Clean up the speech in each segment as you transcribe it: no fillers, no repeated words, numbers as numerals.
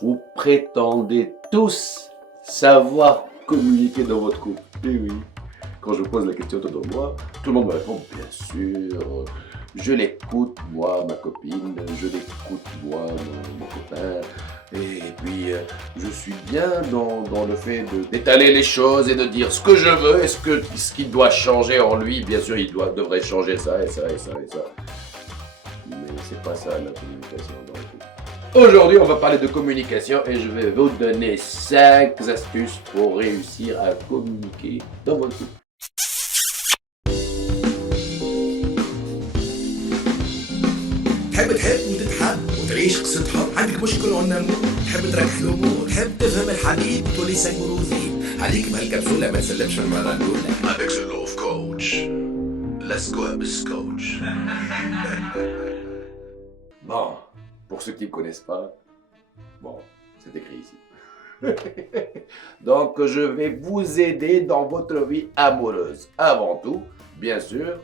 Vous prétendez tous savoir communiquer dans votre couple. Eh oui. Quand je pose la question autour de moi, tout le monde me répond bien sûr. Je l'écoute, moi, ma copine, je l'écoute, moi, mon copain. Et puis, je suis bien dans le fait d'étaler les choses et de dire ce que je veux et ce qui doit changer en lui. Bien sûr, devrait changer ça et ça et ça et ça. Mais c'est pas ça la communication dans le couple. Aujourd'hui, on va parler de communication et je vais vous donner 5 astuces pour réussir à communiquer dans votre couple. تحب وتتحب وتعيش قصة حب عندك مشكل ونمو تحب تريح الأمور تحب تفهم الحبيب تولي سنجروزي عليك بهالكبسولة ما تسلمش المرة الأولى avec the love coach let's go Abyss coach. Bon, pour ceux qui ne connaissent pas, bon, c'est écrit ici. Donc, je vais vous aider dans votre vie amoureuse. Avant tout, bien sûr.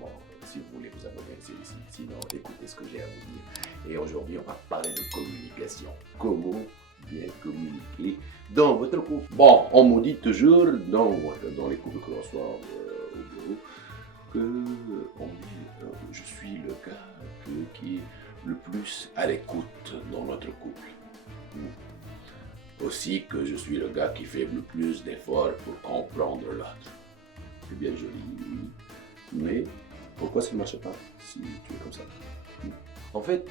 Bon, si vous voulez vous abonner, c'est ici. Sinon, écoutez ce que j'ai à vous dire. Et aujourd'hui, on va parler de communication. Comment bien communiquer dans votre couple. Bon, on me dit toujours, dans les couples que l'on soit au bureau, que je suis le gars qui est le plus à l'écoute dans notre couple. Aussi que je suis le gars qui fait le plus d'efforts pour comprendre l'autre. C'est bien joli, oui. Mais pourquoi ça ne marche pas si tu es comme ça? En fait,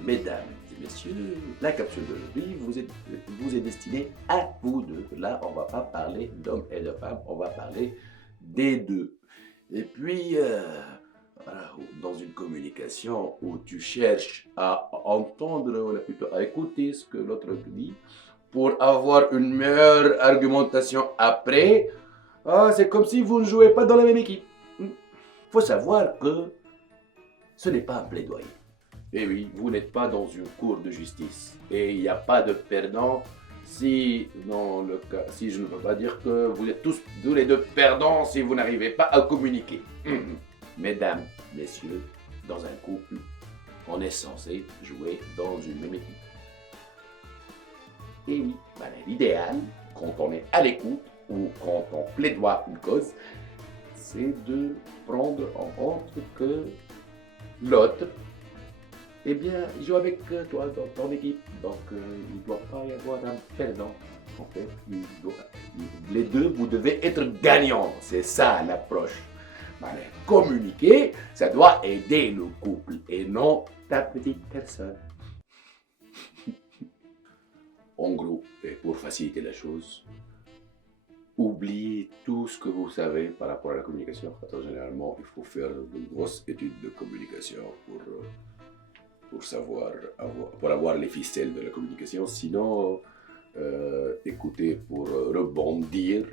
mesdames et messieurs, la capsule d'aujourd'hui vous est destinée à vous deux. Là, on ne va pas parler d'hommes et de femmes, on va parler des deux. Et puis, voilà, dans une communication où tu cherches à entendre, ou plutôt à écouter ce que l'autre dit, pour avoir une meilleure argumentation après, c'est comme si vous ne jouez pas dans la même équipe. Il faut savoir que ce n'est pas un plaidoyer. Et oui, vous n'êtes pas dans une cour de justice. Et il n'y a pas de perdant si je ne peux pas dire que vous êtes tous les deux perdants si vous n'arrivez pas à communiquer. Mesdames, messieurs, dans un couple, on est censé jouer dans une même équipe. Et oui, l'idéal, quand on est à l'écoute ou quand on plaidoie une cause, c'est de prendre en compte que l'autre, eh bien, il joue avec toi dans ton équipe. Donc, il ne doit pas y avoir un perdant. En fait, les deux, vous devez être gagnants. C'est ça l'approche. Communiquer, ça doit aider le couple et non ta petite personne. En gros, et pour faciliter la chose, oubliez tout ce que vous savez par rapport à la communication. Généralement, il faut faire de grosses études de communication pour avoir les ficelles de la communication. Sinon, écoutez pour rebondir,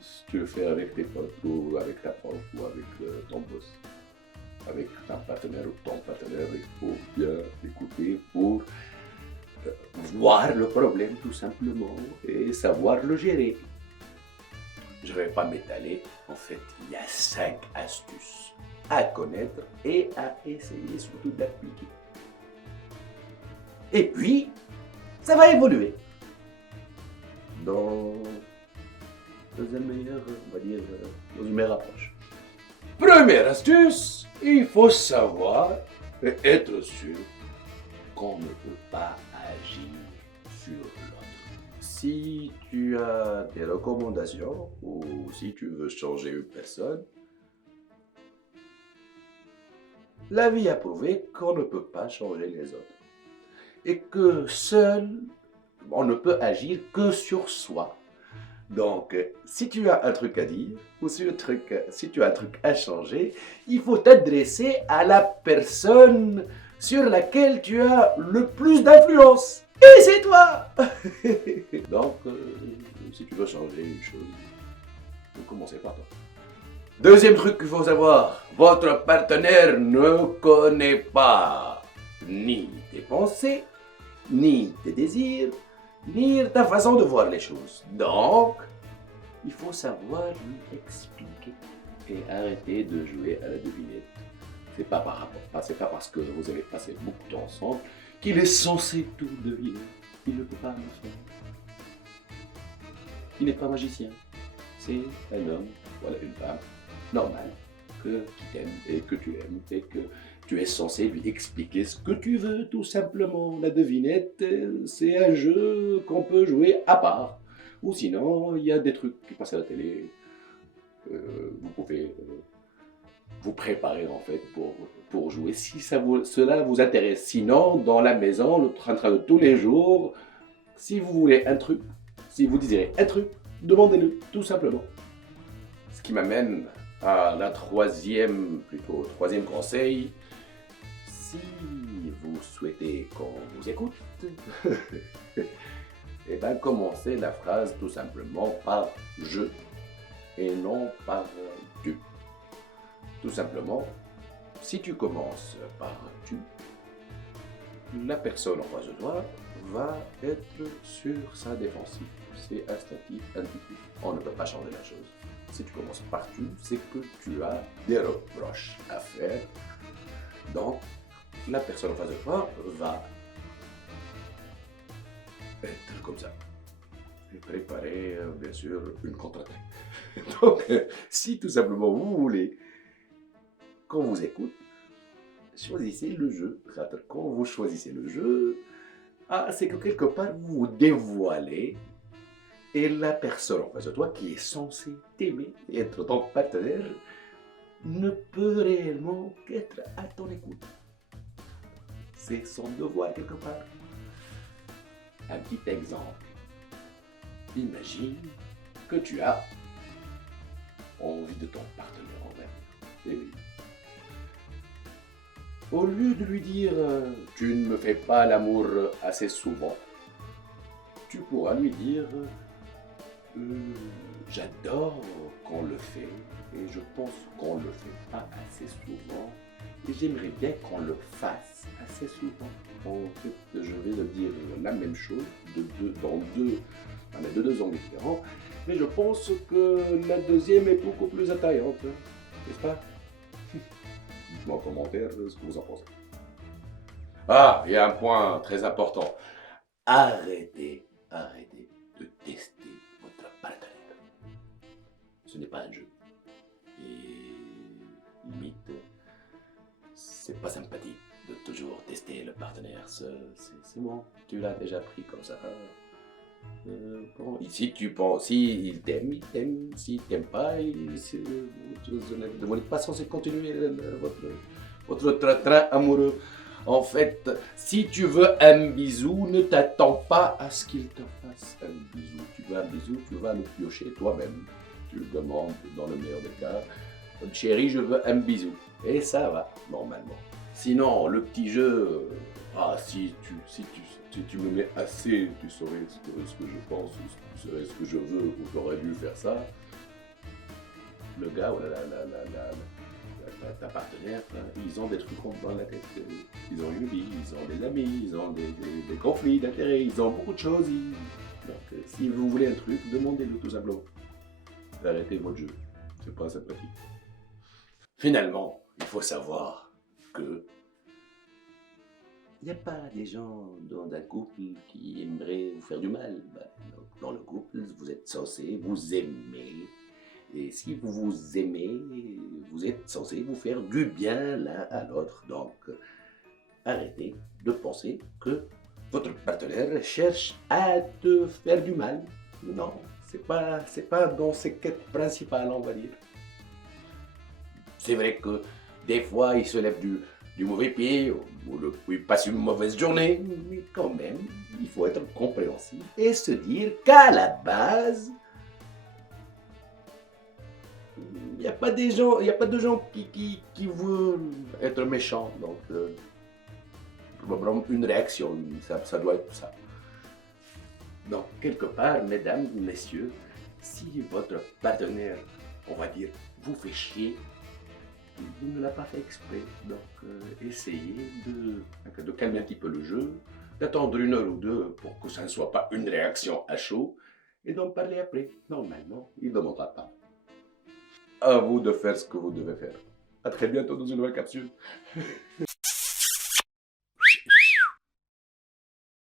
si tu le fais avec tes potes ou avec ta prof ou avec ton boss, avec ta partenaire ou ton partenaire, il faut bien écouter pour voir le problème tout simplement et savoir le gérer. Je ne vais pas m'étaler, en fait, il y a 5 astuces à connaître et à essayer surtout d'appliquer. Et puis, ça va évoluer dans une meilleure approche. Première astuce, il faut savoir et être sûr qu'on ne peut pas agir sur l'autre. Si tu as des recommandations ou si tu veux changer une personne, la vie a prouvé qu'on ne peut pas changer les autres. Et que seul, on ne peut agir que sur soi. Donc, si tu as un truc à dire ou si tu as un truc à changer, il faut t'adresser à la personne sur laquelle tu as le plus d'influence. Et c'est toi. Donc, si tu veux changer une chose, vous commencez par toi. Deuxième truc qu'il faut savoir, votre partenaire ne connaît pas ni tes pensées, ni tes désirs, ni ta façon de voir les choses. Donc, il faut savoir lui expliquer et arrêter de jouer à la devinette. C'est pas parce que vous avez passé beaucoup de temps ensemble qu'il est censé tout deviner. Il ne peut pas le faire. Il n'est pas magicien. C'est un homme, voilà une femme, normale, qui t'aime et que tu aimes et que tu es censé lui expliquer ce que tu veux, tout simplement. La devinette, c'est un jeu qu'on peut jouer à part. Ou sinon, il y a des trucs qui passent à la télé. Vous pouvez vous préparer en fait pour jouer si cela vous intéresse. Sinon, dans la maison, le train de tous les jours, si vous voulez un truc, si vous désirez un truc, demandez-le, tout simplement. Ce qui m'amène à la troisième conseil. Si vous souhaitez qu'on vous écoute, eh bien commencez la phrase tout simplement par je et non par tu. Tout simplement, si tu commences par tu, la personne en face de toi va être sur sa défensive. C'est instinctif, intuitif. On ne peut pas changer la chose. Si tu commences par tu, c'est que tu as des reproches à faire. Donc, la personne en face de toi va être comme ça. Et préparer, bien sûr, une contre-attaque. Donc, si tout simplement vous voulez qu'on vous écoute, choisissez le jeu. Quand vous choisissez le jeu, c'est que quelque part vous vous dévoilez et la personne en face de toi qui est censée t'aimer et être ton partenaire ne peut réellement qu'être à ton écoute. C'est son devoir quelque part. Un petit exemple. Imagine que tu as envie de ton partenaire en vrai. Au lieu de lui dire « tu ne me fais pas l'amour assez souvent », tu pourras lui dire « j'adore qu'on le fait et je pense qu'on ne le fait pas assez souvent et j'aimerais bien qu'on le fasse assez souvent ». En fait, je vais le dire la même chose dans deux angles différents, mais je pense que la deuxième est beaucoup plus attrayante, n'est-ce pas? Dites-moi en commentaire ce que vous en pensez. Il y a un point très important. Arrêtez de tester votre partenaire. Ce n'est pas un jeu. Et limite, c'est pas sympathique de toujours tester le partenaire. C'est bon, tu l'as déjà pris comme ça. Bon, si tu penses, s'il t'aime, il t'aime. S'il t'aime pas, vous n'êtes pas censé continuer votre train amoureux. En fait, si tu veux un bisou, ne t'attends pas à ce qu'il te fasse un bisou. Tu veux un bisou, tu vas le piocher toi-même. Tu le demandes dans le meilleur des cas. Chérie, je veux un bisou. Et ça va, normalement. Sinon, le petit jeu, si tu me mets assez, tu saurais ce que je pense, tu saurais ce que je veux, ou j'aurais dû faire ça. Le gars ou ta partenaire, ils ont des trucs dans la tête. Ils ont une vie, ils ont des amis, ils ont des conflits d'intérêts, ils ont beaucoup de choses. Donc, si vous voulez un truc, demandez-le tout simplement. Arrêtez votre jeu, c'est pas sympathique. Finalement, il faut savoir que il n'y a pas des gens dans un couple qui aimeraient vous faire du mal. Dans le couple, vous êtes censé vous aimer. Et si vous vous aimez, vous êtes censé vous faire du bien l'un à l'autre. Donc, arrêtez de penser que votre partenaire cherche à te faire du mal. Non, c'est pas dans ses quêtes principales, on va dire. C'est vrai que des fois, il se lève du mauvais pied, ou il passe une mauvaise journée, mais quand même, il faut être compréhensif et se dire qu'à la base, il n'y a pas de gens qui veulent être méchants, donc probablement une réaction, ça doit être ça. Donc, quelque part, mesdames, messieurs, si votre partenaire, on va dire, vous fait chier, il ne l'a pas fait exprès. Donc, essayez de calmer un petit peu le jeu, d'attendre 1 heure ou 2 pour que ça ne soit pas une réaction à chaud, et d'en parler après. Normalement, il ne demandera pas. À vous de faire ce que vous devez faire. À très bientôt dans une nouvelle capsule.